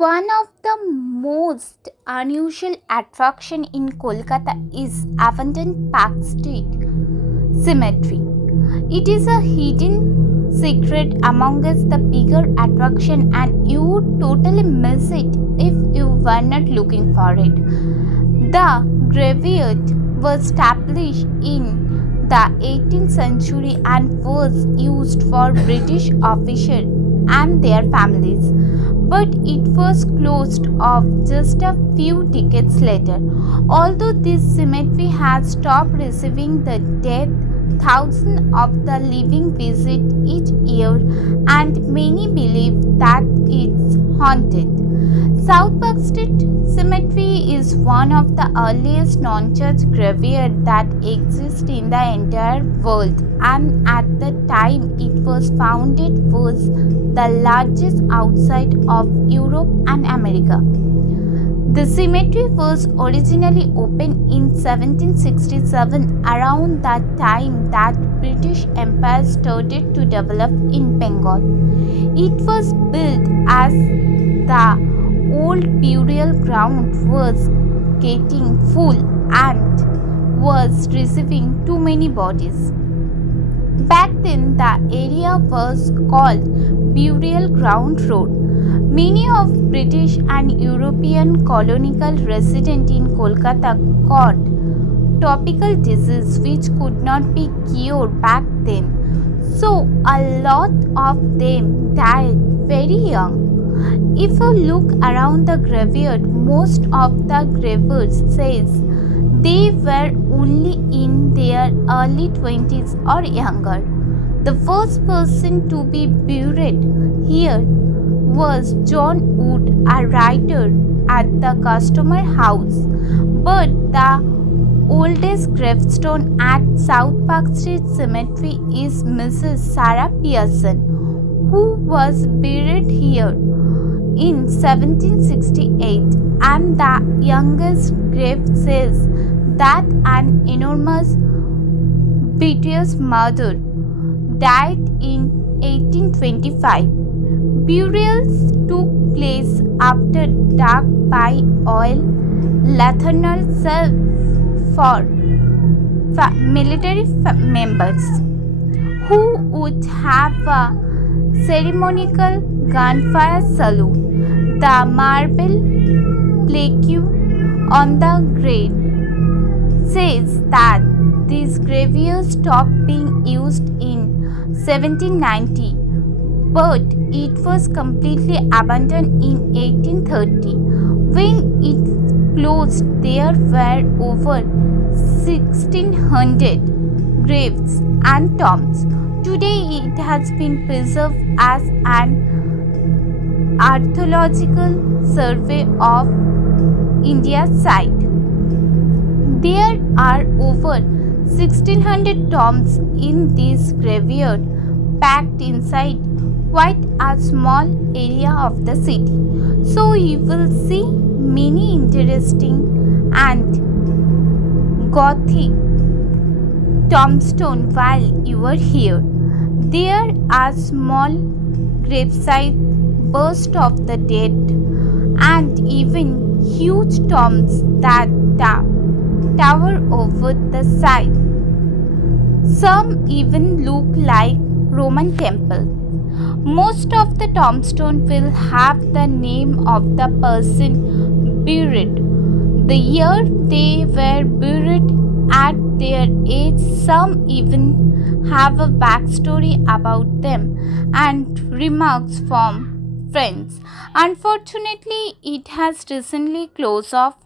One of the most unusual attraction in Kolkata is abandoned Park Street Cemetery. It is a hidden secret amongst the bigger attraction and you would totally miss it if you were not looking for it. The graveyard was established in the 18th century and was used for British officials and their families, but it was closed off just a few decades later. Although this cemetery has stopped receiving the dead, thousands of the living visit each year and many believe that it's haunted. South Park Street Cemetery is one of the earliest non-church graveyards that exist in the entire world, and at the time it was founded was the largest outside of Europe and America. The cemetery was originally opened in 1767, around the time that British Empire started to develop in Bengal. It was built as the old burial ground was getting full and was receiving too many bodies. Back then, the area was called Burial Ground Road. Many of British and European colonial residents in Kolkata caught tropical disease which could not be cured back then. So, a lot of them died very young. If you look around the graveyard, most of the graveyards says they were only in their early 20s or younger. The first person to be buried here was John Wood, a writer at the Customer House, but the oldest gravestone at South Park Street Cemetery is Mrs. Sarah Pearson, who was buried here in 1768, and the youngest grave says that an enormous British murder died in 1825. Burials took place after dark by oil lanternal served for military members who would have a ceremonial gunfire salute. The marble plaque on the grave says that this graveyard stopped being used in 1790, but it was completely abandoned in 1830. When it closed, there were over 1,600 graves and tombs. Today, it has been preserved as an archaeological survey of India's site. There are over 1,600 tombs in this graveyard, packed inside quite a small area of the city. So you will see many interesting and gothic tombstones while you are here. There are small gravesites, bust of the dead, and even huge tombs that tower over the site. Some even look like Roman temple. Most of the tombstones will have the name of the person buried, the year they were buried, at their age. Some even have a backstory about them and remarks from friends. Unfortunately, it has recently closed off.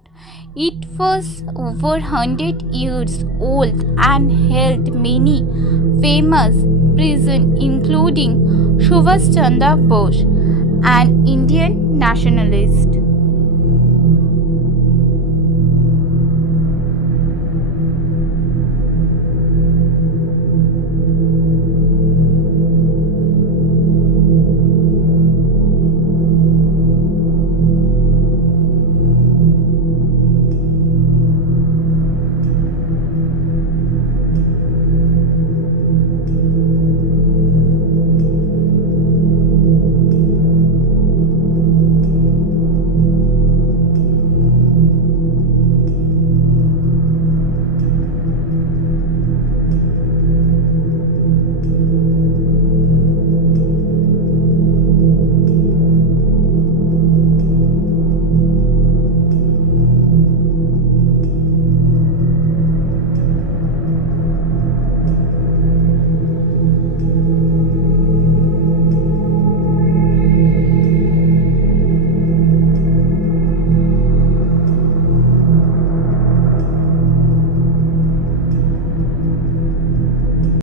It was over 100 years old and held many famous prisoners, including Subhash Chandra Bose, an Indian nationalist.